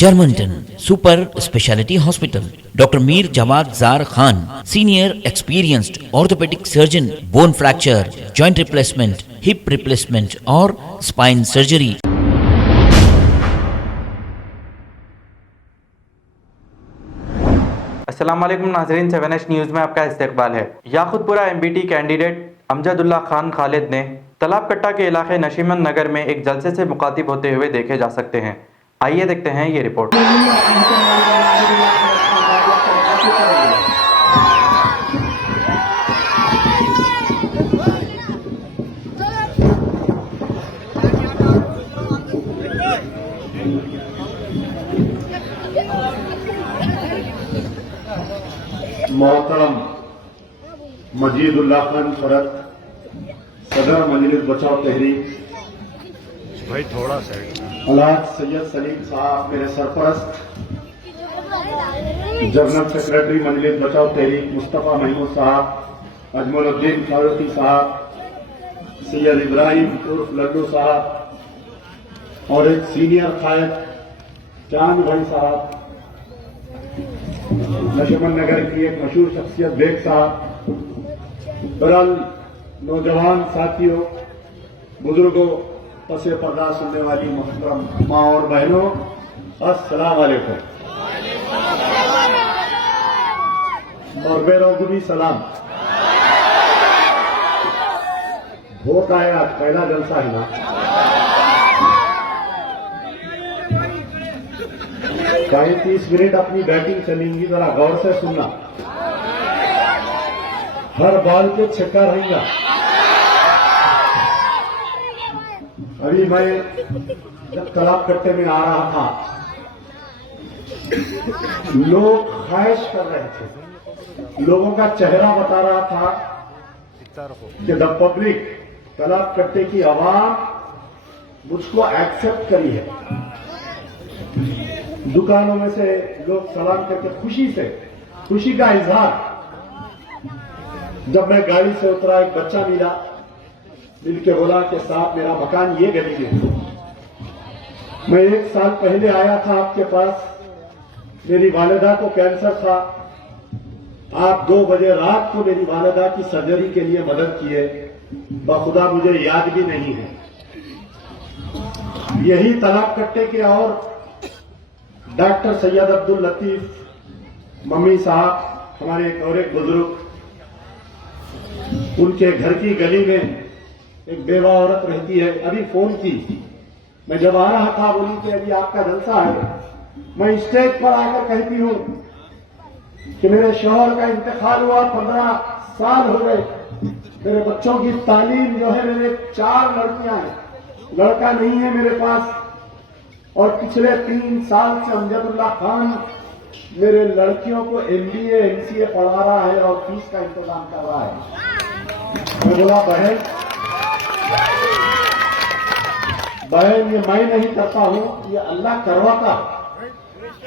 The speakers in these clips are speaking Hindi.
Germantown Super Speciality Hospital. Dr. Mir Jawad Zar Khan, Senior Experienced Orthopedic Surgeon, Bone Fracture, Joint Replacement, Hip Replacement और Spine Surgery. अस्सलाम वालेकुम नाज़रीन, 7H न्यूज़ में आपका इस्तकबाल है। याकुतपुरा MBT कैंडिडेट अमजदुल्ला खान खालिद ने तलाबकट्टा के इलाके नशीमन नगर में एक जलसे से मुखातिब होते हुए देखे जा सकते हैं। आइए देखते हैं ये रिपोर्ट। मोहतरम मजीदुल्लाह खान फरत, सदर मजलिस बचाव तहरीक, भाई थोड़ा सा अलाज सैयद सलीम साहब मेरे सरपरस्त, जनरल सेक्रेटरी मजलिस बचाव तहरीक मुस्तफ़ा महमूद साहब, अजमलुद्दीन फारूकी साहब, सैयद इब्राहिम उर्फ लल्लू साहब और एक सीनियर कायद चांद भाई साहब, नशीमन नगर की एक मशहूर शख्सियत बेग साहब, बहरहाल नौजवान साथियों, बुजुर्गों, पसे पर्दा सुनने वाली मोहतरम माँ और बहनों, अस्सलाम वालेकुम और बेरोजगी सलाम। होता है आज पहला जलसा है ना, 30 मिनट अपनी बैटिंग चलेंगी, जरा गौर से सुनना, हर बॉल पे छक्का रहेगा। अभी मैं जब तलाबकट्टे में आ रहा था, लोग ख्वाहिश कर रहे थे, लोगों का चेहरा बता रहा था कि द पब्लिक, तलाबकट्टे की आवाम मुझको एक्सेप्ट करी है। दुकानों में से लोग सलाम करके खुशी का इजहार। जब मैं गाड़ी से उतरा, एक बच्चा मिल के बोला कि साहब मेरा मकान ये गली में है, मैं 1 साल पहले आया था आपके पास, मेरी वालिदा को कैंसर था, आप 2 बजे रात को मेरी वालिदा की सर्जरी के लिए मदद किए, बखुदा मुझे याद भी नहीं है। यही तलाबकट्टे के और डॉक्टर सैयद अब्दुल लतीफ मम्मी साहब, हमारे एक बुजुर्ग, उनके घर की गली में एक बेवा औरत रहती है, अभी फोन की, मैं जब आ रहा था बोली कि अभी आपका जलसा है। मैं स्टेज पर आकर कहती हूं कि मेरे शौहर का इंतकाल हुआ, 15 साल हो गए, मेरे बच्चों की तालीम जो है, मेरे 4 लड़कियां हैं, लड़का नहीं है मेरे पास, और पिछले 3 साल से अमजदुल्ला खान मेरे लड़कियों को MBA MCA पढ़ा रहा है और फीस का इंतजाम कर रहा है। मैं बोला बहन ये मैं नहीं करता हूं, ये अल्लाह करवाता है।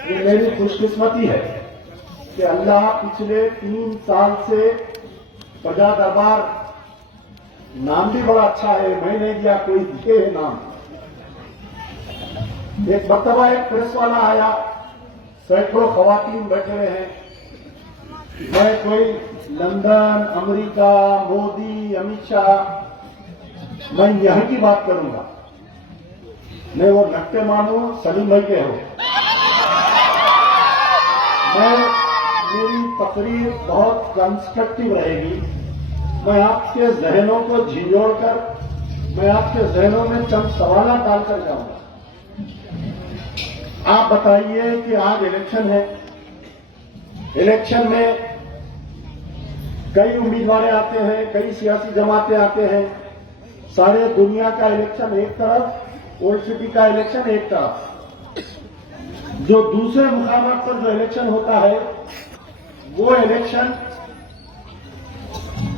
ये मेरी खुशकिस्मती है कि अल्लाह पिछले 3 साल से प्रजा दरबार, नाम भी बड़ा अच्छा है, मैं नहीं दिया, कोई दिए है नाम। एक मरतबा एक प्रेस वाला आया, सैकड़ों खवातीन बैठे हुए हैं, मैं कोई लंदन, अमेरिका, मोदी, अमित शाह, मैं यहां की बात करूंगा, मैं वो नक्टे मानो सलीम भाई के हो। मेरी तकरीर बहुत कंस्ट्रक्टिव रहेगी, मैं आपके जहनों को झिझोड़कर, मैं आपके जहनों में चंद सवाल डालकर जाऊंगा। आप बताइए कि आज इलेक्शन है, इलेक्शन में कई उम्मीदवार आते हैं, कई सियासी जमातें आते हैं, सारे दुनिया का इलेक्शन एक तरफ, ओल्ड सिटी का इलेक्शन एक तरफ, जो दूसरे मुकाम पर जो इलेक्शन होता है वो इलेक्शन,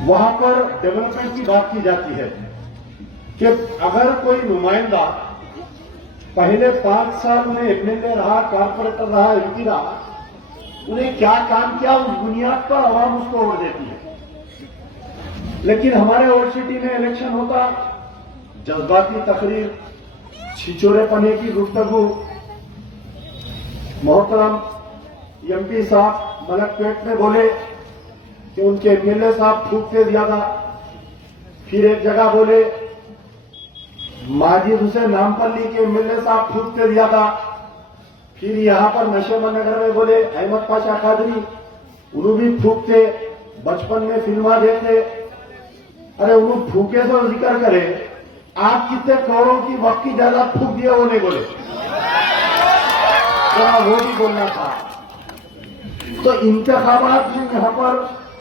वहां पर डेवलपमेंट की बात की जाती है कि अगर कोई नुमाइंदा पहले 5 साल उन्हें MLA रहा, कारपोरेटर रहा, MP रहा, उन्हें क्या काम किया, उस बुनियाद पर आवाम उसको वोट देती है। लेकिन हमारे ओल्ड सिटी में इलेक्शन होता, जज्बाती तकरीर, छिछोरेपने की गुफ्तगू, मोहतरम एमपी साहब मलकपेट में बोले कि उनके एमएलए साहब फूकते ज्यादा, फिर एक जगह बोले माजिद हुसैन नामपल्ली के एमएलए साहब फूकते ज्यादा, फिर यहां पर नशेमन नगर में बोले अहमद पाशा कादरी उन्होंने भी फूकते, बचपन में फिल्मा देखते। अरे उन्होंने फूके तो जिक्र करे, आप कितने करोड़ों की वक्त की जायदाद फूक दिया वो नहीं बोले, क्या वो भी बोलना था। तो इंतखाबात में यहां पर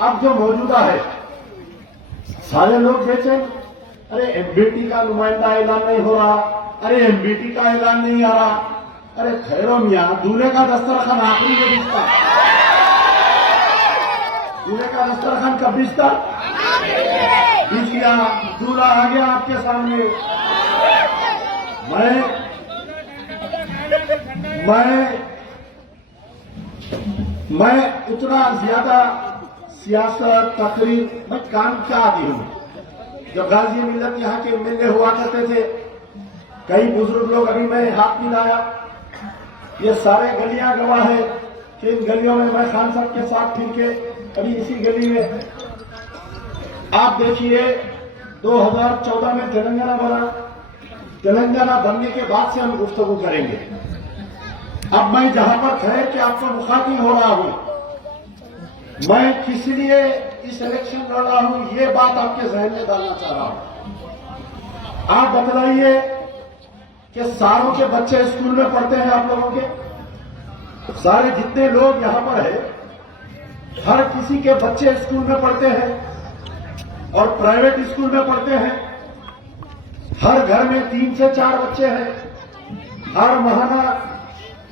अब जो मौजूदा है सारे लोग बेचैन, अरे एमबीटी का नुमाइंदा ऐलान नहीं हो रहा, अरे एमबीटी का ऐलान नहीं आ रहा। अरे खैरो मियां, दूल्हे का दस्तरखान आखिरी में बिकता, दूल्हे का दस्तरखान कब बिकता? बीच गया, दूल्हा आ गया आपके सामने। मैं उतना ज्यादा सियासत तकरीर मैं काम का आदि हूं। जब गाजी मिल्लत यहाँ के एमएलए हुआ करते थे, कई बुजुर्ग लोग, अभी मैं हाथ मिलाया, ये सारे गलियां गवाह है कि इन गलियों में मैं खान साहब के साथ फिर के अभी इसी गली में आप देखिए 2014 में तेलंगाना बना, तेलंगाना बनने के बाद से हम गुफ्तगू करेंगे। अब मैं जहां पर ठहर के आपको मुखातिब हो रहा हूं, मैं किस लिए इस इलेक्शन लड़ रहा हूं, ये बात आपके जहन में डालना चाह रहा हूं। आप बतलाइए कि सारों के बच्चे स्कूल में पढ़ते हैं, आप लोगों के सारे जितने लोग यहां पर है, हर किसी के बच्चे स्कूल में पढ़ते हैं और प्राइवेट स्कूल में पढ़ते हैं। हर घर में 3 से 4 बच्चे हैं। हर महीना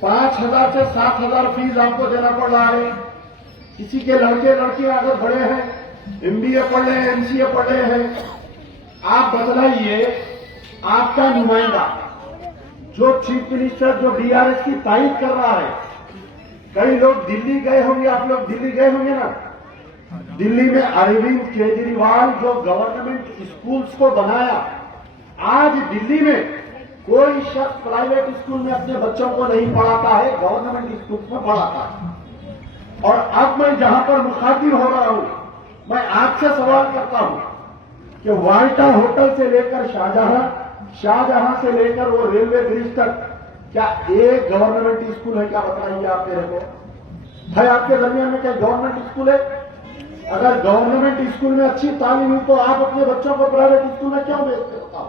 5,000 से 7,000 फीस आपको देना पड़ रहा है। किसी के लड़के लड़कियां अगर बड़े हैं, एमबीए पढ़ रहे हैं, एमसीए पढ़ रहे हैं, आप बतलाइए आपका नुमाइंदा जो चीफ मिनिस्टर जो डीआरएस की तारीफ कर रहा है, कई लोग दिल्ली गए होंगे, आप लोग दिल्ली गए होंगे ना, दिल्ली में अरविंद केजरीवाल जो गवर्नमेंट स्कूल्स को बनाया, आज दिल्ली में कोई शख्स प्राइवेट स्कूल में अपने बच्चों को नहीं पढ़ाता है, गवर्नमेंट स्कूल्स में पढ़ाता है। और अब मैं जहां पर मुखातिब हो रहा हूं, मैं आपसे सवाल करता हूं कि वाइटा होटल से लेकर शाहजहां से लेकर वो रेलवे ब्रिज तक क्या एक गवर्नमेंट स्कूल है? क्या बताइए आप मेरे को, है आपके दरमियान में क्या गवर्नमेंट स्कूल है? अगर गवर्नमेंट स्कूल में अच्छी तालीम हुई तो आप अपने बच्चों को प्राइवेट स्कूल में क्यों भेजते हो?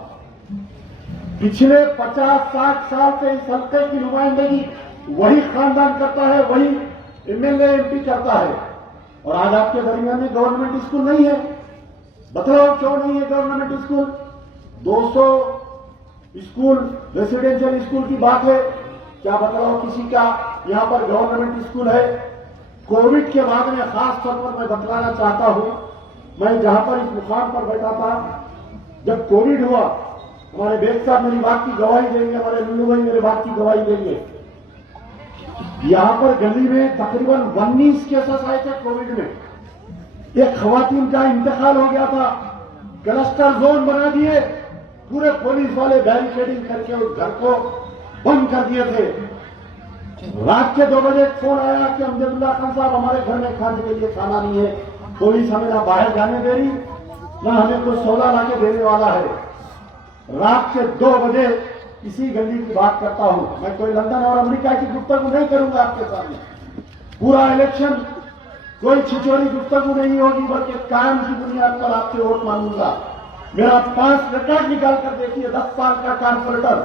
पिछले 50-60 साल से इस हल्के की नुमाइंदगी वही खानदान करता है, वही एमएलए एमपी करता है, और आज आपके दरमियान में गवर्नमेंट स्कूल नहीं है। बताओ क्यों नहीं है government school? 200 school residential school की बात है, क्या बताओ किसी का यहां पर गवर्नमेंट स्कूल है? कोविड के बाद में खास तौर पर मैं बतलाना चाहता हूं, मैं जहां पर इस मुकाम पर बैठा था, जब कोविड हुआ, हमारे बेग साहब मेरी बात की गवाही देंगे, हमारे लुल्लू भाई मेरे बात की गवाही देंगे, यहां पर गली में तकरीबन 19 केसेस आए थे कोविड में। एक खवातीन का इंतकाल हो गया था, क्लस्टर जोन बना दिए, पूरे पुलिस वाले बैरिकेडिंग करके उस घर को बंद कर दिए थे। रात के 2 बजे फोन आया कि अमजदुल्ला खान साहब हमारे घर में खाने के लिए खाना नहीं है, पुलिस हमें ना बाहर जाने दे रही, ना हमें कोई सौदा लाके देने वाला है। रात के 2 बजे इसी गली की बात करता हूं, मैं कोई लंदन और अमेरिका की गुफ्तगू नहीं करूंगा आपके सामने। पूरा इलेक्शन कोई छिछोरी गुफ्तगू नहीं होगी, बल्कि काम की बुनियाद पर आपसे वोट मांगूंगा। मेरा 5 रिकॉर्ड निकाल कर देखिए, 10 साल का कारपोरेटर।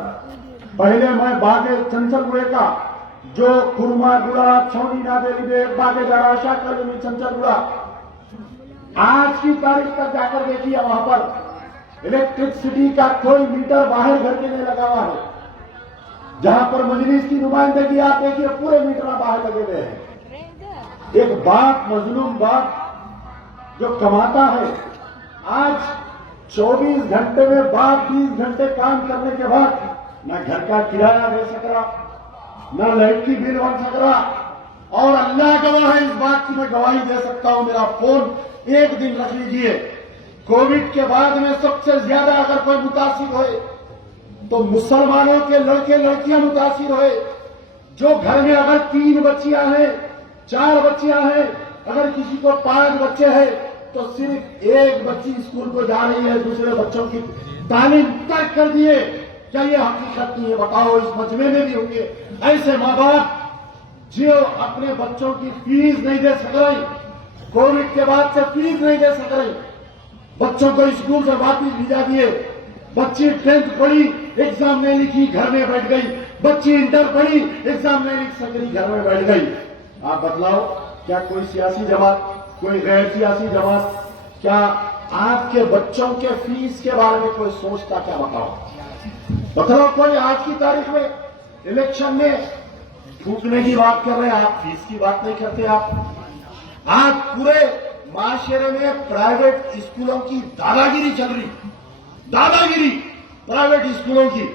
पहले मैं बागे चंचलगुड़े का, जो कुर्मागुड़ा, छौनी नादेली, बागे जराशा कॉलोनी चंचलगुड़ा, आज की तारीख तक जाकर देखिए, वहां पर इलेक्ट्रिसिटी का कोई मीटर बाहर घर के नहीं लगा हुआ है। जहां पर मजलिस की नुमाइंदगी आप देखिए, पूरे मीटर बाहर लगे हुए हैं। एक बाप, मजलूम बाप जो कमाता है, आज 24 घंटे में बाप 20 घंटे काम करने के बाद न घर का किराया दे सक रहा, न लाइट की बिल बन सक रहा, और अल्लाह गवाह है, इस बात की मैं गवाही दे सकता हूं। मेरा फोन एक दिन रख लीजिए, कोविड के बाद में सबसे ज्यादा अगर कोई मुतासिर हुए तो मुसलमानों के लड़के लड़कियां मुतासिर हुए। जो घर में अगर 3 बच्चियां हैं, 4 बच्चियां हैं, अगर किसी को 5 बच्चे हैं, तो सिर्फ एक बच्ची स्कूल को जा रही है, दूसरे बच्चों की तालीम तर्क कर दिए। क्या ये हकीकत नहीं है? बताओ, इस मजमे में भी होंगे ऐसे माँ बाप जो अपने बच्चों की फीस नहीं दे सक रहे, कोविड के बाद से फीस नहीं दे सक रहे, बच्चों को स्कूल से वापिस भिजा दिए। बच्ची 10th पढ़ी, एग्जाम नहीं लिखी, घर में बैठ गई। बच्ची इंटर पढ़ी, एग्जाम नहीं लिख सकी, घर में बैठ गई। आप बतलाओ, क्या कोई सियासी जमात, कोई गैर सियासी जमात, क्या आपके बच्चों के फीस के बारे में कोई सोचता? क्या बताओ कोई आज की तारीख में इलेक्शन में फूकने की बात कर रहे हैं, आप फीस की बात नहीं करते। आप आज पूरे माशरे में प्राइवेट स्कूलों की दादागिरी चल रही, दादागिरी प्राइवेट स्कूलों की।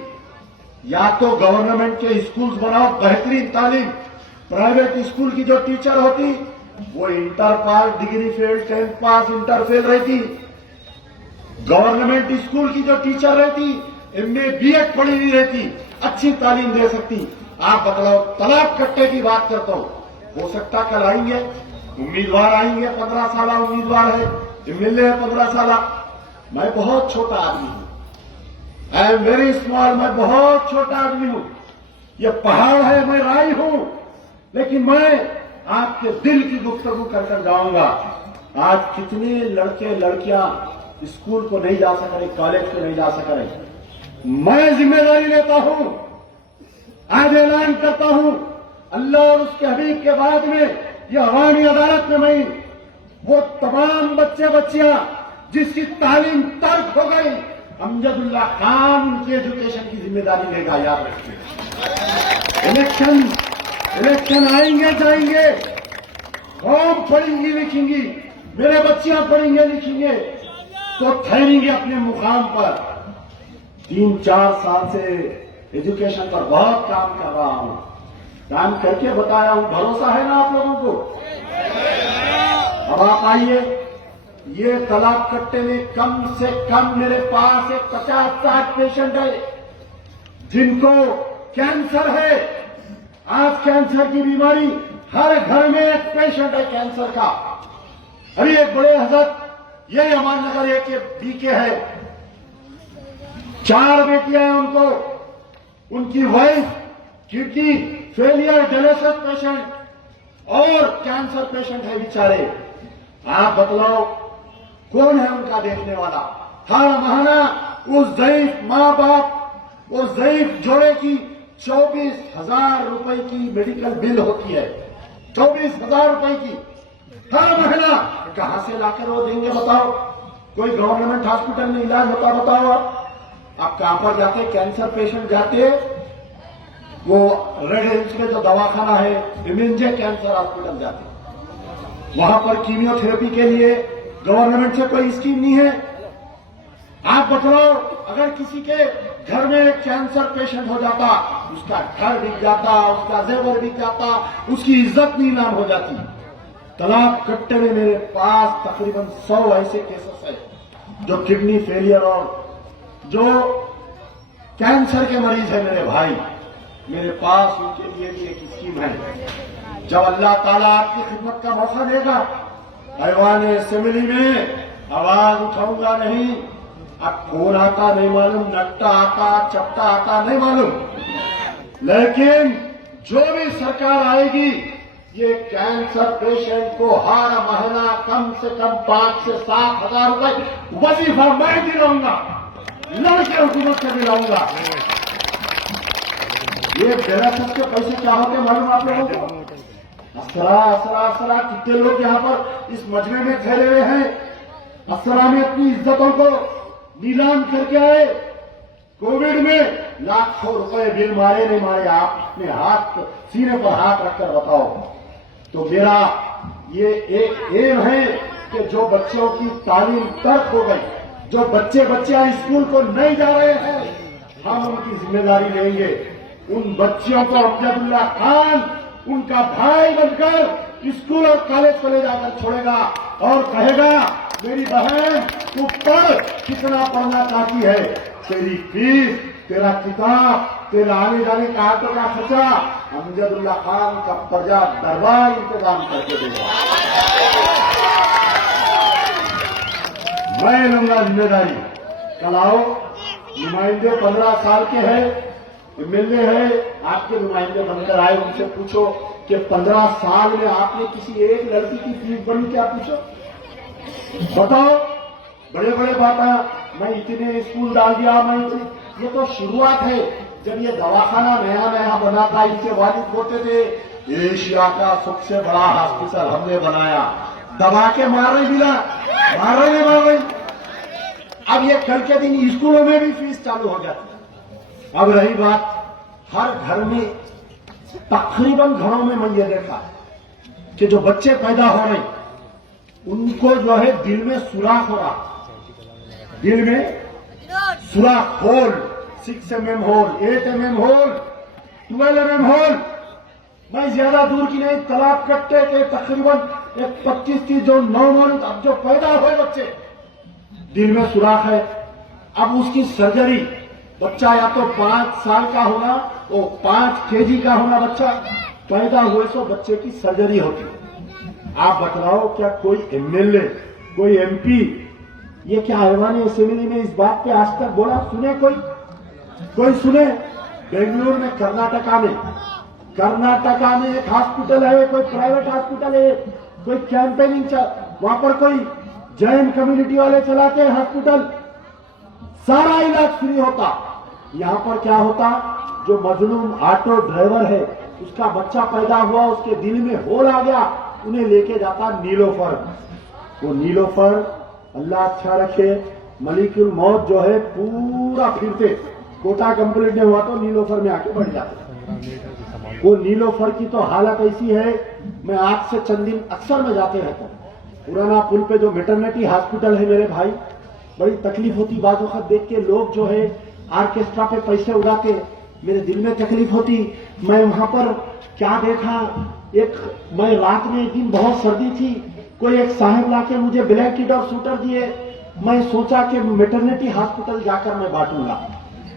या तो गवर्नमेंट के स्कूल्स बनाओ, बेहतरीन तालीम। प्राइवेट स्कूल की जो टीचर होती वो inter pass, degree fail, 10th पास, इंटर फेल रहती। गवर्नमेंट स्कूल की जो टीचर रहती एमए बीएड पढ़ी नहीं रहती, अच्छी तालीम दे सकती। आप बतलाओ, तलाक कट्टे की बात करता हूं, हो सकता कल आएंगे उम्मीदवार, आएंगे 15 साल उम्मीदवार है, एमएलए है 15 साल। मैं बहुत छोटा आदमी हूं, आई एम वेरी स्मॉल, मैं बहुत छोटा आदमी हूं। ये पहाड़ है, मैं राई हूं, लेकिन मैं आपके दिल की गुफ्तगू कर जाऊंगा। आज कितने लड़के लड़कियां स्कूल को नहीं जा सक रहे, कॉलेज को नहीं जा सक रहे। मैं जिम्मेदारी लेता हूं, आज ऐलान करता हूं, अल्लाह और उसके हबीब के बाद में यह अवामी अदालत में मैं वो तमाम बच्चे बच्चियां जिसकी तालीम तर्क हो गई, अमजदुल्ला खान उनकी एजुकेशन की जिम्मेदारी लेगा। याद रखिए, इलेक्शन आएंगे जाएंगे, कौम पढ़ेंगी लिखेंगी, मेरे बच्चियां पढ़ेंगे लिखेंगे तो ठहरेंगे अपने मुकाम पर। 3-4 साल से एजुकेशन पर बहुत काम कर रहा हूं, काम करके बताया हूं। भरोसा है ना आप लोगों को? अब आप आइए, ये तलाक कट्टे में कम से कम मेरे पास एक 50-60 पेशेंट है जिनको कैंसर है। आज कैंसर की बीमारी, हर घर में एक पेशेंट है कैंसर का। अरे एक बड़े हजरत, ये अमान नगर एक बीके है, 4 बेटियां हैं उनको, उनकी wife kidney failure, dialysis patient और कैंसर पेशेंट है बेचारे। आप बतलाओ, कौन है उनका देखने वाला? हर महीना उस ज़ईफ माँ बाप, उस ज़ईफ जोड़े की 24,000 रुपए की मेडिकल बिल होती है। 24,000 रुपए की हर महीना कहां से लाकर वो देंगे? बताओ। कोई गवर्नमेंट हॉस्पिटल में इलाज होता? बताओ। आप कहां पर जाते? कैंसर पेशेंट जाते वो रेड हिल्स में जो दवाखाना है, इमेंजे कैंसर हॉस्पिटल जाते, वहां पर कीमियोथेरेपी के लिए गवर्नमेंट से कोई स्कीम नहीं है। आप बतलाओ, अगर किसी के घर में एक कैंसर पेशेंट हो जाता, उसका घर बिक जाता, उसका जेवर बिक जाता, उसकी इज्जत नीलाम हो जाती। तलाक कट्टे में मेरे पास तकरीबन 100 ऐसे केसेस है जो किडनी फेलियर और जो कैंसर के मरीज है मेरे भाई, मेरे पास उनके लिए भी एक स्कीम है। जब अल्लाह ताला आपकी खिदमत का मौका देगा, ऐवान असेंबली में आवाज उठाऊंगा नहीं। अब कौन आता नहीं मालूम, नट्टा आता, चपटा आता नहीं मालूम, लेकिन जो भी सरकार आएगी, ये कैंसर पेशेंट को हर महीना कम से कम 5 से 7 हजार रुपए वजीफा मैं दिलाऊंगा, लड़के हुकूमत से दिलाऊंगा। ये बेरासत के पैसे क्या होते मालूम आप लोगों को? असरा असरा असरा, कितने लोग यहाँ पर इस मजमे में ठहरे हुए हैं, असरा में अपनी इज्जतों को नीलाम करके आए। कोविड में लाखों रुपए बिल मारे नहीं मारे, आप अपने हाथ सीने पर हाथ रखकर बताओ। तो मेरा ये एक एम है कि जो बच्चों की तालीम तर्क हो गई, जो बच्चे बच्चियां स्कूल को नहीं जा रहे हैं, हम उनकी जिम्मेदारी लेंगे। उन बच्चियों को अमजदुल्ला खान उनका भाई बनकर स्कूल और कॉलेज को ले जाकर छोड़ेगा और कहेगा, मेरी बहन तू पढ़, कितना पढ़ना चाहती है, तेरी फीस, तेरा किताब, तेरा आने जाने का ऑटो का खर्चा अमजदुल्ला खान का प्रजा दरबार इंतजाम करके देगा। मैं लूंगा जिम्मेदारी। कल आओ, नुमाइंदे 15 साल के हैं, एमएलए है, आपके नुमाइंदे बनकर आए, उनसे पूछो कि 15 साल में आपने किसी एक लड़की की फीस बनी क्या? पूछो, बताओ। बड़े बड़े बात, मैं इतने स्कूल डाल दिया, मैं ये तो शुरुआत है। जब ये दवाखाना नया नया बना था, इनके वालिद बोलते थे एशिया का सबसे बड़ा हॉस्पिटल हमने बनाया। दबा के मार रही बिना, मार रही। अब ये कल के दिन स्कूलों में भी फीस चालू हो जाती। अब रही बात, हर घर में, तकरीबन घरों में मैं ये देखा कि जो बच्चे पैदा हो रहे उनको जो है दिल में सुराख हो रहा, दिल में सुराख, hole, 6 mm hole, 8 mm hole, 12 mm hole. मैं ज्यादा दूर की नहीं, तालाब कट्टे के तकरीबन एक 25-30 जो नौजवान अब जो पैदा हुए बच्चे, दिल में सुराख है। अब उसकी सर्जरी, बच्चा या तो 5 साल का होना, वो 5 kg का होना बच्चा, पैदा हुए तो बच्चे की सर्जरी होती। आप बतलाओ, क्या कोई एमएलए, कोई एमपी, ये क्या ऐवान असेंबली में इस बात पे आज तक बोला? सुने कोई सुने? बेंगलुरु में, कर्नाटका में एक हॉस्पिटल है, कोई प्राइवेट हॉस्पिटल है, कोई कैंपेनिंग वहां पर कोई जैन कम्युनिटी वाले चलाते हैं हॉस्पिटल, सारा इलाज फ्री होता। यहां पर क्या होता? जो मजलूम ऑटो ड्राइवर है, उसका बच्चा पैदा हुआ, उसके दिल में होल आ गया, उन्हें लेके जाता नीलोफर। वो नीलोफर, अल्लाह अच्छा रखे, मलिकुल मौत जो है पूरा फिरते, कोटा कंप्लीट नहीं हुआ तो नीलोफर में आके बैठ जाते। वो नीलोफर की तो हालत ऐसी है, मैं आज से चंद दिन अक्सर में जाते रहता हूं। पुराना पुल पे जो मैटरनिटी हॉस्पिटल है मेरे भाई, बड़ी तकलीफ होती बात वक्त देख के। लोग जो है ऑर्केस्ट्रा पे पैसे उड़ाते, मेरे दिल में तकलीफ होती। मैं वहां पर क्या देखा, मैं रात में एक दिन बहुत सर्दी थी, कोई एक साहब लाके मुझे ब्लैंकेट और स्वेटर दिए। मैं सोचा कि मैटरनिटी हॉस्पिटल जाकर मैं बांटूंगा।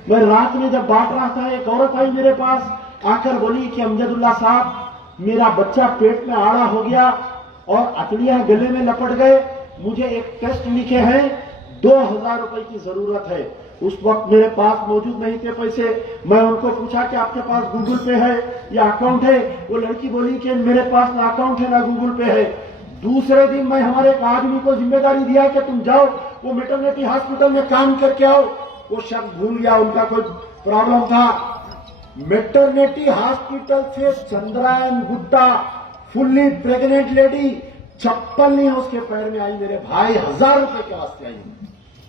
मैं रात में जब बांट रहा था, एक औरत आई मेरे पास, आकर बोली कि अमजदुल्ला साहब, मेरा बच्चा पेट में आड़ा हो गया और अतलियां गले में लपट गए, मुझे एक टेस्ट लिखे हैं, 2000 रुपए की जरूरत है। उस वक्त मेरे पास मौजूद नहीं थे पैसे। मैं उनको पूछा कि आपके पास गूगल पे है या अकाउंट है? वो लड़की बोली कि मेरे पास ना अकाउंट है ना गूगल पे है। दूसरे दिन मैं हमारे एक आदमी को जिम्मेदारी दिया कि तुम जाओ, वो मैटरनिटी हॉस्पिटल में काम करके आओ। वो शख्स भूल गया, उनका कोई प्रॉब्लम था। मैटरनिटी हॉस्पिटल से Chandrayangutta, fully pregnant lady, चप्पल नहीं उसके पैर में आई मेरे भाई, 1000 रुपए के वास्ते आई।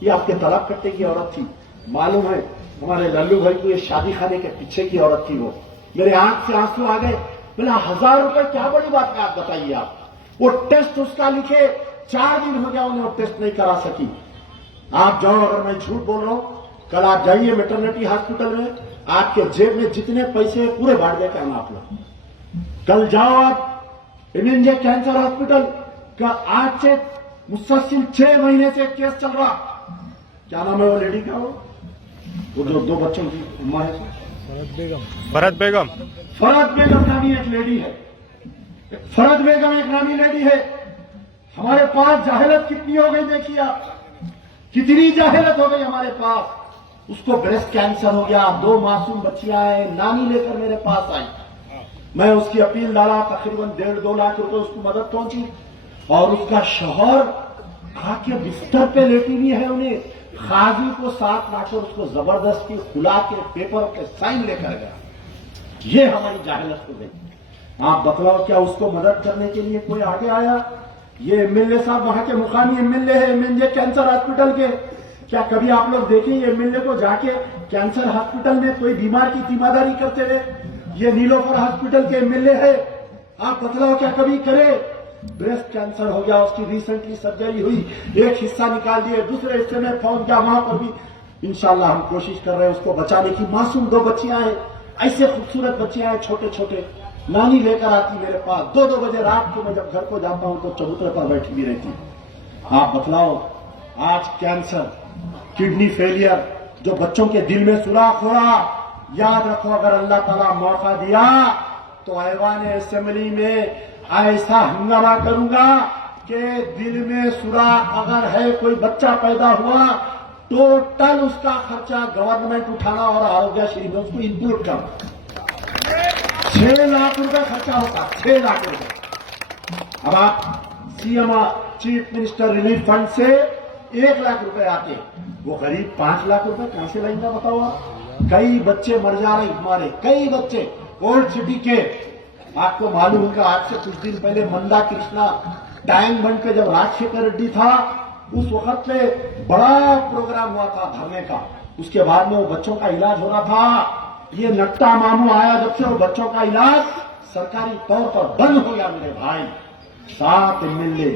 ये आपके तालाब कट्टे की औरत थी, मालूम है हमारे लल्लू भाई को, ये शादी खाने के पीछे की औरत थी। वो मेरे आंख से आंसू आ गए। बोला 1000 रुपए क्या बड़ी बात है, आप बताइए। आप वो टेस्ट उसका लिखे, 4 दिन हो गया उन्हें वो टेस्ट नहीं करा सकी। आप जाओ, अगर मैं झूठ बोल रहा हूं, कल आप जाइए मैटरनिटी हॉस्पिटल में, आपके जेब में जितने पैसे पूरे बांट देते हैं आप लोग। कल जाओ आप एमएनजे कैंसर हॉस्पिटल का, आज से मुसलसल 6 महीने से केस चल रहा। क्या नाम है वो लेडी का? वो जो 2 बच्चों की उम्र है, भरत बेगम नामी एक लेडी है। फरद बेगम एक नामी लेडी है। हमारे पास जाहिलत कितनी हो गई, देखिए आप, कितनी जाहिलत हो गई हमारे पास। उसको ब्रेस्ट कैंसर हो गया, 2 मासूम बच्चियां हैं, नानी लेकर मेरे पास आई। मैं उसकी अपील डाला, तकरीबन 1.5-2 लाख रुपए उसको मदद पहुंची। और उसका शौहर आके बिस्तर पे लेटी हुई है, उन्हें काजी को साथ लाकर उसको जबरदस्ती खुला के पेपर के साइन लेकर गया। ये हमारी जाहिलत हो गई। आप बतलाओ, क्या उसको मदद करने के लिए कोई आगे आया? ये एमएलए साहब वहां के मुकामी एमएलए है, एमएनजे कैंसर हॉस्पिटल के। क्या कभी आप लोग देखें एमएलए को जाके कैंसर हॉस्पिटल में कोई बीमार की तीमारदारी करते हुए? ये नीलोफर हॉस्पिटल के एमएलए है। आप बतलाओ, क्या कभी करे? ब्रेस्ट कैंसर हो गया, उसकी रिसेंटली सर्जरी हुई, एक हिस्सा निकाल दिए, दूसरे हिस्से में पहुंच गया, वहां पर भी इंशाल्लाह हम कोशिश कर रहे हैं उसको बचाने की। मासूम 2 बच्चियां हैं, ऐसे खूबसूरत बच्चियां हैं, छोटे छोटे। नानी लेकर आती मेरे पास 2-2 बजे रात को। मैं जब घर को जाता हूं तो चबूतरे पर बैठी भी रहती। आप बतलाओ, आज कैंसर, किडनी फेलियर, जो बच्चों के दिल में सुराख हो रहा, याद रखो, अगर अल्लाह ताला मौका दिया तो ऐवान असेंबली में ऐसा हंगामा करूंगा कि दिल में सुराख अगर है, कोई बच्चा पैदा हुआ, टोटल उसका खर्चा गवर्नमेंट उठाना और आरोग्यश्री में उसको इंक्लूड करना। 6 लाख रुपए खर्चा होता, 6 लाख रुपए। अब आप CM chief minister relief fund से 1 लाख रुपए आते, वो गरीब 5 लाख रुपए कहां से लाएंगे बताओ आप। कई बच्चे मर जा रहे हमारे, कई बच्चे ओल्ड सिटी के। आपको मालूम होगा, आज से कुछ दिन पहले मंदा कृष्णा टैंक बन के जब राजशेखर रेड्डी था, उस वक्त पे बड़ा प्रोग्राम हुआ था धरने का। उसके बाद में वो बच्चों का इलाज हो रहा था। ये नट्टा मामू आया जब से, वो बच्चों का इलाज सरकारी तौर पर बंद हो गया मेरे भाई। 7 MLA,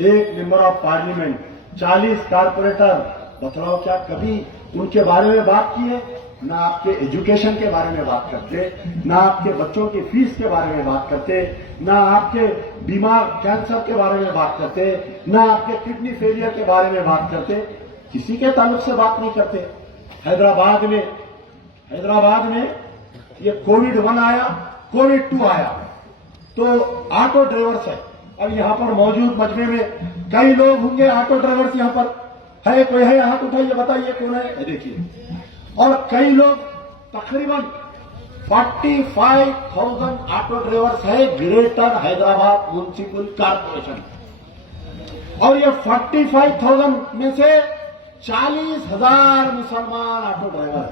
1 member of parliament, 40 corporator, बताओ क्या कभी उनके बारे में बात की है? ना आपके एजुकेशन के बारे में बात करते, ना आपके बच्चों की फीस के बारे में बात करते, ना आपके बीमार कैंसर के बारे में बात करते, ना आपके किडनी फेलियर के बारे में बात करते। किसी के ताल्लुक से बात नहीं करते। हैदराबाद में ये कोविड 1 आया, कोविड 2 आया, तो ऑटो ड्राइवर्स है। अब यहां पर मौजूद मजमे में कई लोग होंगे ऑटो ड्राइवर्स, यहां पर है कोई है? हाथ उठाइए, बताइए कौन है? देखिए, और कई लोग तकरीबन 45,000 ऑटो ड्राइवर्स है ग्रेटर हैदराबाद म्युनिसिपल कॉर्पोरेशन। और ये 45,000 में से 40,000 मुसलमान ऑटो ड्राइवर है।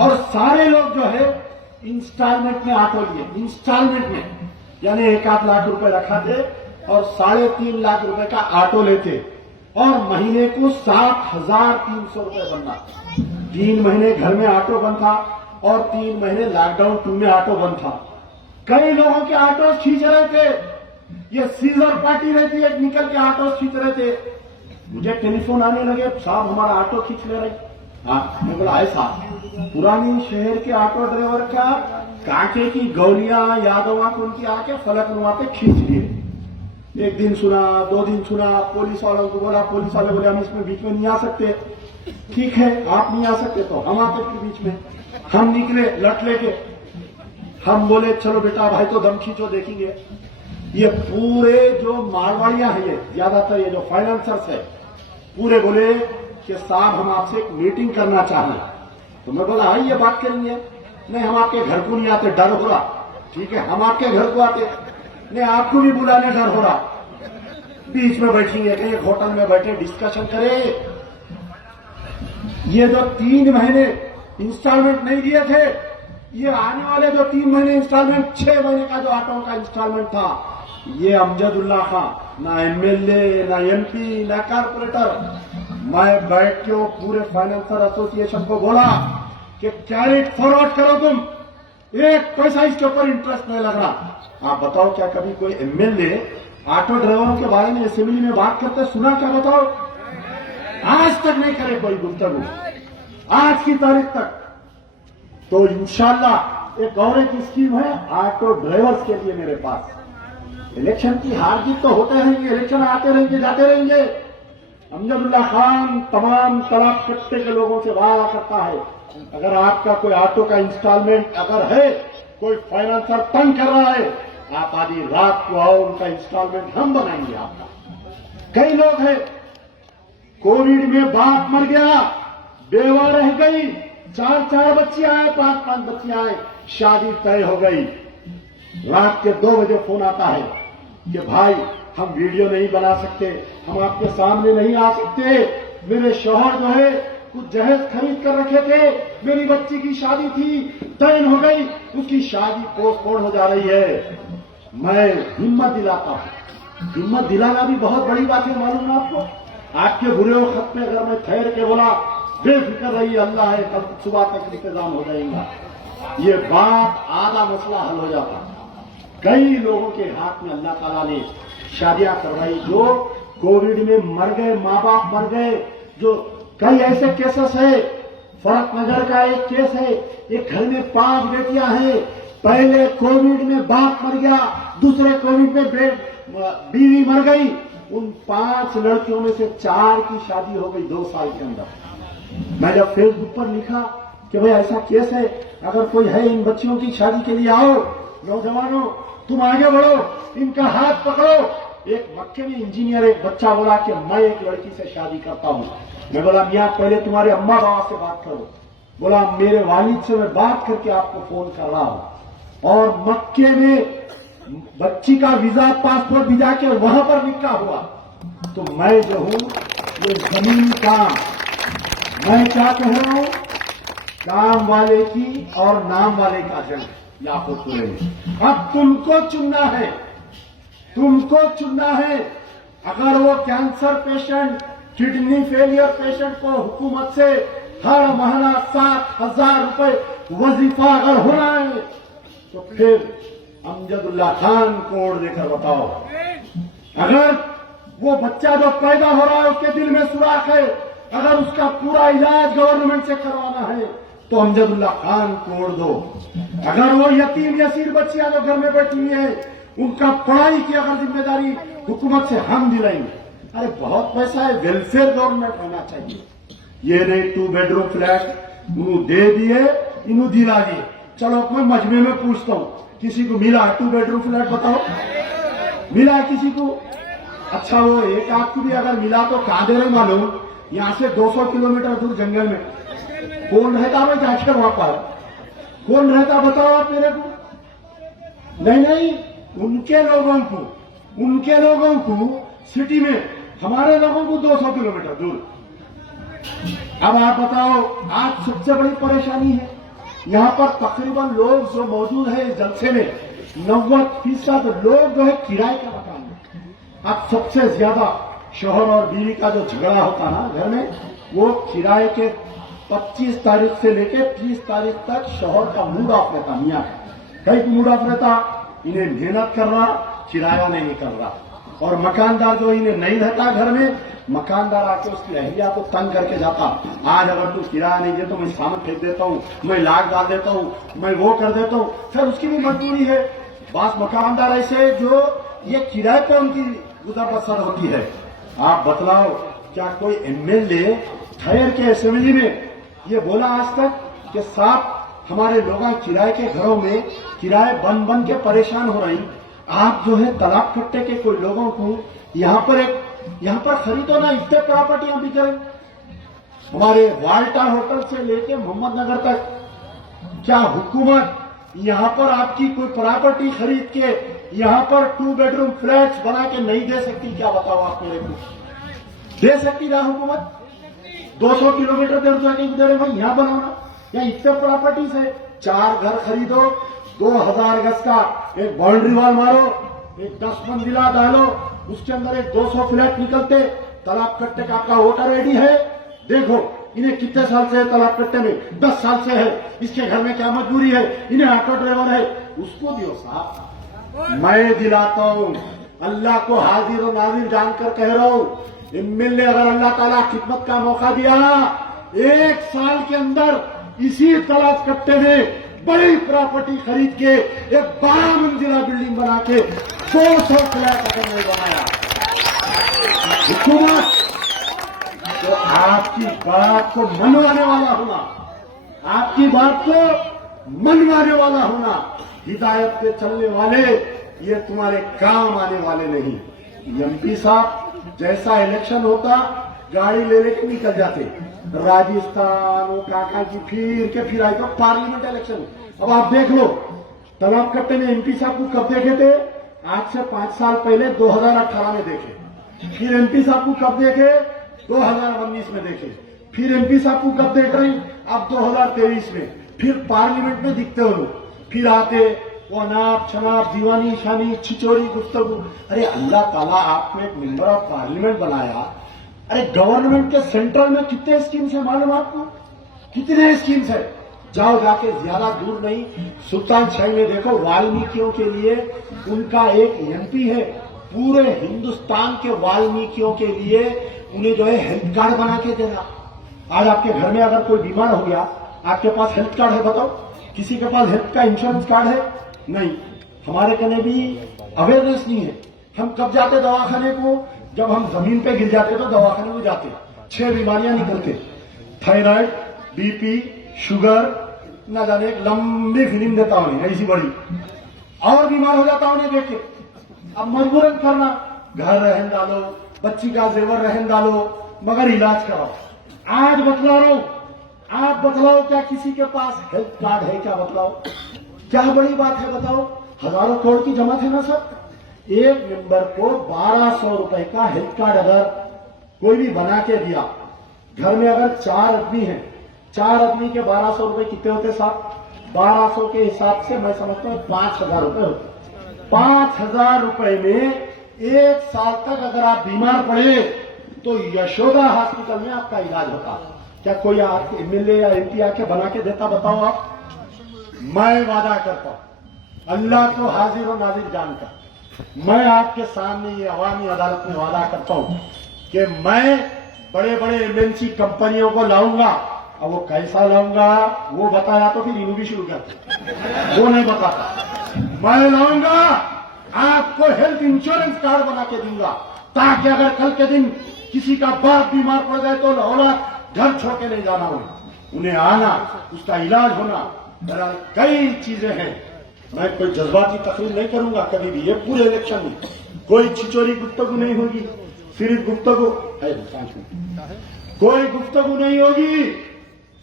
और सारे लोग जो है इंस्टॉलमेंट में ऑटो लिए, इंस्टॉलमेंट में, यानी 1-8 लाख रुपए रखाते और 3.5 लाख रुपए का ऑटो लेते, और महीने को 7,300 रुपए बनना। 3 महीने घर में ऑटो बंद था और 3 महीने लॉकडाउन 2 में ऑटो बंद था। कई लोगों के ऑटो खींच रहे थे, ये सीजर पार्टी रहती है, निकल के ऑटो खींच रहे थे। मुझे टेलीफोन आने लगे, साहब हमारा ऑटो खींच ले रहे। हाँ, मैं बोला ऐसा पुरानी शहर के ऑटो ड्राइवर का कांके की गौलियां यादवा को उनकी आके फलकनुमा पे खींच लिए। 1 दिन सुना, 2 दिन सुना, पुलिस वालों को बोला, पुलिस वाले बोले हम इसमें बीच में नहीं आ सकते। ठीक है, आप नहीं आ सकते तो हम आते थे बीच में। हम निकले लट लेके, हम बोले चलो बेटा भाई तो दम खींचो देखेंगे। ये पूरे जो मारवाड़ियां हैं, ये ज्यादातर ये जो फाइनेंसर्स है, पूरे बोले कि साहब हम आपसे एक मीटिंग करना चाहें। तो मैं बोला आइए बात करेंगे। नहीं, हम आपके घर को नहीं आते, डर हो रहा। ठीक है, हम आपके घर को आते, नहीं आपको भी बुलाने डर हो रहा। बीच में बैठेंगे, कहीं होटल में बैठे डिस्कशन करें। ये जो 3 महीने इंस्टॉलमेंट नहीं दिए थे, ये आने वाले जो 3 महीने इंस्टॉलमेंट, 6 महीने का जो ऑटो का इंस्टॉलमेंट था, ये अमजदुल्ला खान ना एमएलए, ना एमपी, ना कारपोरेटर, मैं बैठ के वो पूरे फाइनेंसर एसोसिएशन को बोला कि कैरी फॉरवर्ड करो, तुम 1 पैसा इसके ऊपर इंटरेस्ट नहीं लग रहा। आप बताओ क्या कभी कोई एमएलए ऑटो ड्राइवरों के बारे में असेंबली में बात करते सुना? क्या बताओ? आज तक नहीं करे कोई गुफ्तगू, आज की तारीख तक। तो इंशाल्लाह एक और एक स्कीम है ऑटो ड्राइवर्स के लिए मेरे पास। इलेक्शन की हार जीत तो होते रहेंगे, इलेक्शन आते रहेंगे, जाते रहेंगे। अमजदुल्ला खान तमाम तालाब कट्टे के लोगों से वादा करता है, अगर आपका कोई ऑटो का इंस्टॉलमेंट अगर है, कोई फाइनेंसर तंग कर रहा है, आप आधी रात को आओ, उनका इंस्टॉलमेंट हम बनाएंगे आपका। कई लोग हैं, कोविड में बाप मर गया, बेवा रह गई, 4 बच्चे आए, 5 बच्चे आए, शादी तय हो गई। रात के 2 बजे फोन आता है कि भाई हम वीडियो नहीं बना सकते, हम आपके सामने नहीं आ सकते, मेरे शौहर जो है कुछ जहेज खरीद कर रखे थे, मेरी बच्ची की शादी थी, तय हो गई, उसकी शादी पोस्टपोन हो जा रही है। मैं हिम्मत दिलाता हूं, हिम्मत दिलाना भी बहुत बड़ी बात है, मालूम है आपको। आपके बुरे वक्त में अगर मैं ठहर के बोला बेफिक्र रहिए, अल्लाह है, कल सुबह तक इंतजाम हो जाएगा, ये बात आधा मसला हल हो जाता। कई लोगों के हाथ में अल्लाह ताला ने शादियां करवाई जो कोविड में मर गए, माँ बाप मर गए। जो कई ऐसे केसेस है, फरक नगर का एक केस है, एक घर में 5 बेटियां हैं, पहले कोविड में बाप मर गया, दूसरे कोविड में बीवी मर गई। उन 5 लड़कियों में से 4 की शादी हो गई 2 साल के अंदर। मैं जब फेसबुक पर लिखा कि भाई ऐसा केस है, अगर कोई है इन बच्चियों की शादी के लिए आओ, नौजवानों तुम आगे बढ़ो, इनका हाथ पकड़ो। एक मक्के में इंजीनियर एक बच्चा बोला कि मैं एक लड़की से शादी करता हूं। मैं बोला मियां पहले तुम्हारे अम्मा बाबा से बात करो। बोला मेरे वालिद से मैं बात करके आपको फोन कर रहा हूं। और मक्के में बच्ची का वीजा पासपोर्ट भिजा के वहां पर निकाह हुआ। तो मैं जो हूं ये जमीन काम, मैं क्या कह रहा हूं, काम वाले की और नाम वाले का जंग याकूबपुरे में। अब तुमको चुनना है, तुमको चुनना है। अगर वो cancer patient, kidney failure patient को हुकूमत से हर महीना 7,000 रुपए वजीफा अगर हो रहा है तो फिर अमजदुल्ला खान को वोट देकर बताओ। अगर वो बच्चा जो पैदा हो रहा है उसके दिल में सुराख है, अगर उसका पूरा इलाज गवर्नमेंट से करवाना है तो अमजदुल्ला खान को वोट दो। अगर वो यतीम यसीर बच्चियां जो घर में बैठी हुई है उनका पढ़ाई की अगर जिम्मेदारी हुकूमत से हम दिलाएंगे, अरे बहुत पैसा है, वेलफेयर गवर्नमेंट होना चाहिए। ये नहीं 2 बेडरूम फ्लैट इन्हों दे दिए, इन्हों दिला दिए। चलो मैं मजमे में पूछता हूं, किसी को मिला 2 बेडरूम फ्लैट? बताओ, मिला किसी को? अच्छा वो एक आपको भी अगर मिला तो कहां दे रहे मालूम? यहां से 200 किलोमीटर दूर जंगल में। कौन रहता भाई जांच कर वहां पर? कौन रहता बताओ आप मेरे को? नहीं, उनके लोगों को सिटी में, हमारे लोगों को 200 किलोमीटर दूर। अब आप बताओ, आज सबसे बड़ी परेशानी है यहां पर तकरीबन लोग जो मौजूद है इस जलसे में 90% लोग जो है किराए का मकान है। अब सबसे ज्यादा शौहर और बीवी का जो झगड़ा होता ना घर में, वो किराए के 25 तारीख से लेके 30 तारीख तक शौहर का मूड ऑफ रहता, मियां कहीं मूड ऑफ रहता, इन्हें मेहनत कर रहा, किराया नहीं निकल रहा। और मकानदार जो इन्हें नहीं रहता घर में, मकानदार आके उसकी अहलिया को तंग करके जाता, आज अगर तू किराया नहीं दे तो मैं सामान फेंक देता हूं, मैं लाख डाल देता हूं, मैं वो कर देता हूं। फिर उसकी भी मजबूरी है। बस मकानदार ऐसे जो ये किराए पर उनकी गुजर बसर होती है। आप बतलाओ, क्या कोई एमएलए ठहर के असेंबली में ये बोला आज तक कि साहब हमारे लोग किराए के घरों में किराए बन के परेशान हो रही, आप जो है तालाब कट्टे के कोई लोगों को यहाँ पर खरीदो ना, इतने प्रॉपर्टियां भी करें। हमारे वाल्टा होटल से लेके मोहम्मद नगर तक, क्या हुकूमत यहाँ पर आपकी कोई प्रॉपर्टी खरीद के यहाँ पर 2 बेडरूम फ्लैट्स बना के नहीं दे सकती? क्या बताओ आप मेरे को? दे सकती ना हुकूमत? 200 किलोमीटर देर जाके दे रहे भाई, यहाँ बनाना या इतने प्रॉपर्टी से 4 घर खरीदो, 2000 गज का एक बाउंड्री वॉल मारो, एक 10 मंजिला डालो, उसके अंदर एक 200 फ्लैट निकलते। तालाब कट्टे का आपका वोटर रेडी है? देखो इन्हें कितने साल से है तालाब कट्टे में? 10 साल से है। इसके घर में क्या मजबूरी है? इन्हें ऑटो ड्राइवर है, उसको दियो साहब। मैं दिलाता हूं, अल्लाह को हाजिर और नाजिर जानकर कह रहा हूं, एमएलए अगर अल्लाह ताला खिदमत का मौका दिया, 1 साल के अंदर इसी तालाब कट्टे में बड़ी प्रॉपर्टी खरीद के एक 12 मंजिला बिल्डिंग बना के 200 फ्लैट अगर नहीं बनाया हुकूमत, तो आपकी बात को मनवाने वाला होना, आपकी बात को मनवाने वाला होना, हिदायत पे चलने वाले, ये तुम्हारे काम आने वाले नहीं। एमपी साहब जैसा इलेक्शन होता गाड़ी ले लेके निकल जाते राजस्थान, वो काका की फिर आए तो पार्लियामेंट इलेक्शन। अब आप देख लो, तालाब कट्टे में एमपी साहब को कब देखे थे? आज से 5 साल पहले 2018 में देखे। फिर एमपी साहब को कब देखे? 2019 में देखे। फिर एमपी साहब को कब देख रहे? अब 2023 में। फिर पार्लियामेंट में दिखते हो लोग, फिर आते वो अनाप शनाप दीवानी शानी छिचोरी गुफ्तगू। अरे अल्लाह ताला आपको एक मेंबर ऑफ पार्लियामेंट बनाया। अरे गवर्नमेंट के सेंट्रल में कितने स्कीम्स है मालूम आपको? कितने स्कीम्स है? जाओ जाके, ज्यादा दूर नहीं, सुल्तानशाही में देखो, वाल्मीकियों के लिए उनका एक एमपी है। पूरे हिंदुस्तान के वाल्मीकियों के लिए उन्हें जो है हेल्थ कार्ड बना के देना। आज आपके घर में अगर कोई बीमार हो गया, आपके पास हेल्थ कार्ड है? बताओ, किसी के पास हेल्थ का इंश्योरेंस कार्ड है? नहीं। हमारे कने भी अवेयरनेस नहीं है। हम कब जाते दवाखाने को? जब हम जमीन पे गिर जाते तो दवाखाने में जाते, 6 बीमारियां निकलते, थायराइड, बीपी, शुगर, ना जाने एक लंबी फिल्म देता हूं ऐसी बड़ी। और बीमार हो जाता उन्हें देख के। अब मजबूरन करना, घर रहन डालो, बच्ची का जेवर रहन डालो, मगर इलाज कराओ। आज बतला रहा हूं, आप बतलाओ क्या किसी के पास हेल्थ कार्ड है? क्या बतलाओ, क्या बड़ी बात है बताओ? हजारों करोड़ की जमा थे ना सर। एक मेंबर को 1200 रुपए का हेल्थ कार्ड अगर कोई भी बना के दिया, घर में अगर 4 आदमी हैं, 4 आदमी के 1200 रुपए कितने होते साहब? 1200 के हिसाब से मैं समझता हूं 5000 रुपए होते। 5000 रुपए में 1 साल तक अगर आप बीमार पड़े तो यशोदा हॉस्पिटल में आपका इलाज होता। क्या कोई आपके एमएलए या एमपी आके बना के देता? बताओ आप। मैं वादा करता हूं अल्लाह को हाजिर और नाजिर जानकर, मैं आपके सामने ये अवामी अदालत में वादा करता हूं कि मैं बड़े बड़े एमएनसी कंपनियों को लाऊंगा। अब वो कैसा लाऊंगा वो बताया तो फिर इन्हों भी शुरू करते, वो नहीं बताता। मैं लाऊंगा, आपको हेल्थ इंश्योरेंस कार्ड बना के दूंगा, ताकि अगर कल के दिन किसी का बाप बीमार पड़ जाए तो औलाद घर छोड़ के नहीं जाना हो, उन्हें आना, उसका इलाज होना। बहरहाल कई चीजें हैं। मैं कोई जज्बाती तकरीर नहीं करूंगा कभी भी। ये पूरे इलेक्शन में कोई छिचोरी गुफ्तगू नहीं होगी, सिर्फ गुफ्तगू, कोई गुफ्तगू नहीं होगी।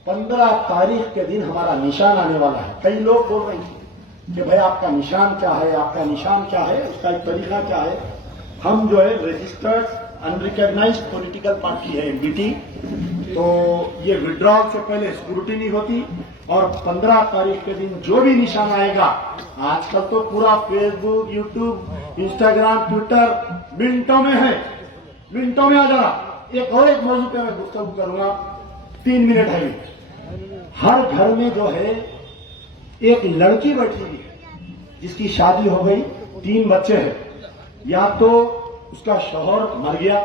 15 तारीख के दिन हमारा निशान आने वाला है। कई लोग बोल रहे थे कि भाई आपका निशान क्या है, आपका निशान क्या है, उसका एक तरीका क्या है। हम जो है रजिस्टर्ड अनरिकॉग्नाइज्ड पॉलिटिकल पार्टी है एमबीटी, तो ये विड्रॉल से पहले स्क्रूटिनी होती और 15 तारीख के दिन जो भी निशान आएगा, आजकल तो पूरा फेसबुक, यूट्यूब, इंस्टाग्राम, ट्विटर मिनटों में है, मिनटों में आ जाना। एक मौजूद पे मैं गुफ्तगू करूंगा, 3 मिनट है। हर घर में जो है एक लड़की बैठी हुई है जिसकी शादी हो गई, 3 बच्चे हैं। या तो उसका शौहर मर गया,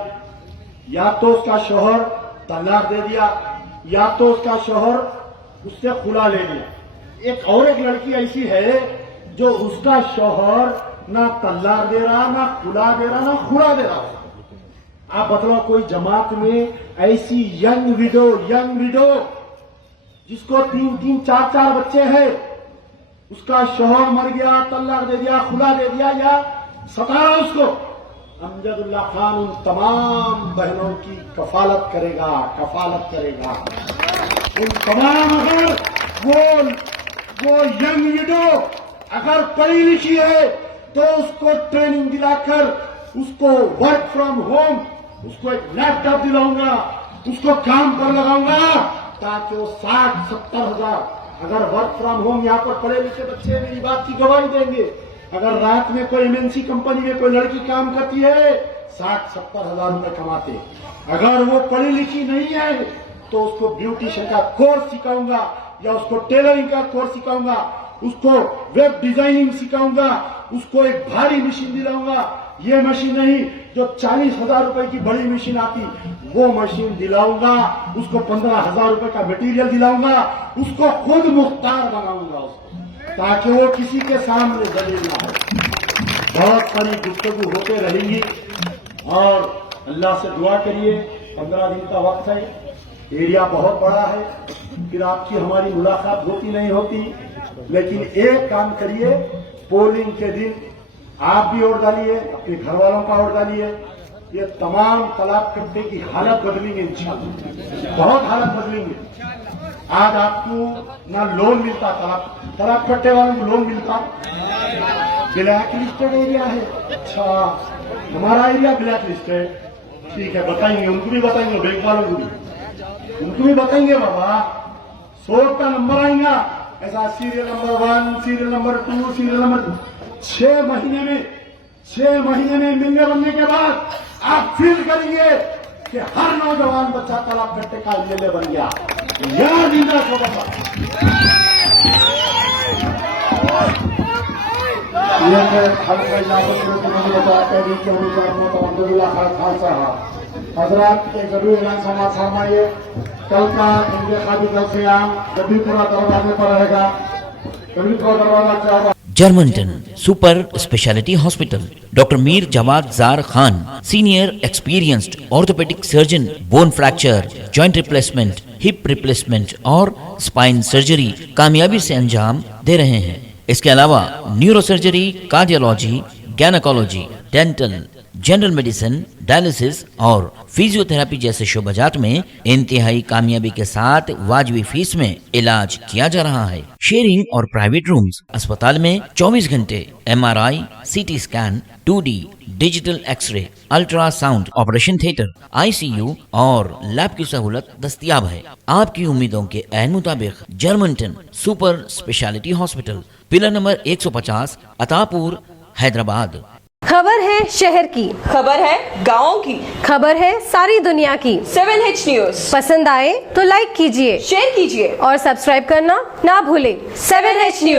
या तो उसका शौहर तलाक दे दिया, या तो उसका शौहर उससे खुला ले लिया। एक लड़की ऐसी है जो उसका शौहर ना तलाक दे रहा, ना खुला दे रहा, ना खुला दे रहा। आप बतलाओ कोई जमात में ऐसी यंग विडो जिसको 3-3, 4-4 बच्चे हैं, उसका शौहर मर गया, तलाक दे दिया, खुला दे दिया या सता रहा उसको, अमजदुल्ला खान उन तमाम बहनों की कफालत करेगा। उन तमाम, अगर वो यंग विडो अगर पढ़ी लिखी है तो उसको ट्रेनिंग दिलाकर उसको वर्क फ्रॉम होम, उसको एक लैपटॉप दिलाऊंगा, उसको काम पर लगाऊंगा, ताकि वो 60-70 हजार, अगर वर्क फ्रॉम होम यहाँ पर पढ़े लिखे बच्चे मेरी बात की गवाही देंगे, अगर रात में कोई एमएनसी कंपनी में कोई लड़की काम करती है 60-70 हजार रुपए कमाते। अगर वो पढ़ी लिखी नहीं है तो उसको ब्यूटिशियन का कोर्स सिखाऊंगा, या उसको टेलरिंग का कोर्स सिखाऊंगा, उसको वेब डिजाइनिंग सिखाऊंगा, उसको एक भारी मशीन दिलाऊंगा। ये मशीन नहीं जो 40,000 रुपए की बड़ी मशीन आती, वो मशीन दिलाऊंगा। उसको 15,000 रुपए का मटेरियल दिलाऊंगा, उसको खुद मुख्तार बनाऊंगा उसको, ताकि वो किसी के सामने दलील ना हो। बहुत सारी गुफ्तगू होते रहेंगी और अल्लाह से दुआ करिए। 15 दिन का वक्त है, एरिया बहुत बड़ा है, फिर आपकी हमारी मुलाकात होती नहीं होती। लेकिन एक काम करिए, पोलिंग के दिन आप भी वोट डालिए, अपने घर वालों का वोट डालिए। ये तमाम तलाक करने की हालत बदलेंगे इंशाअल्लाह, बहुत हालत बदलेंगे। आज आपको ना लोन मिलता, तलाक कट्टे वालों को लोन मिलता, ब्लैक लिस्टेड एरिया है। अच्छा, हमारा एरिया ब्लैक लिस्ट है, ठीक है, बताएंगे, उनको भी बताएंगे, बैंक वालों को भी, उनको भी बताएंगे। बाबा 100 का नंबर आएगा, ऐसा serial number 1, serial number 2, serial number 6 महीने में मिलने बनने के बाद आप फील करेंगे कि हर नौजवान बच्चा तलाक कट्टे का एमएलए बन गया। यार जिंदा छोटा सा हजरात के जरूर ऐलान समाज फरमाइए। कल का इंतखाबी कल से आम जब भी पूरा दरवाजे पर रहेगा, कभी को दरवाजा क्या होगा। Germanten super speciality hospital, doctor Mir Jamat Zar Khan, senior experienced orthopaedic surgeon, bone fracture, joint replacement, hip replacement और स्पाइन सर्जरी कामयाबी से अंजाम दे रहे हैं। इसके अलावा neurosurgery, cardiology, gynaecology, dental, general medicine, dialysis और फिजियोथेरेपी जैसे शोबाजात में इंतहाई कामयाबी के साथ वाजबी फीस में इलाज किया जा रहा है। शेयरिंग और प्राइवेट रूम्स। अस्पताल में 24 घंटे MRI, CT scan, 2D digital X-ray, ultrasound, operation theatre, ICU और लैब की सहूलत दस्तयाब है। आपकी उम्मीदों के ऐन मुताबिक Germanten super speciality hospital, pillar number 150, Attapur, Hyderabad. खबर है शहर की, खबर है गाँव की, खबर है सारी दुनिया की। 7H न्यूज पसंद आए तो लाइक कीजिए, शेयर कीजिए और सब्सक्राइब करना ना भूलें। 7H news.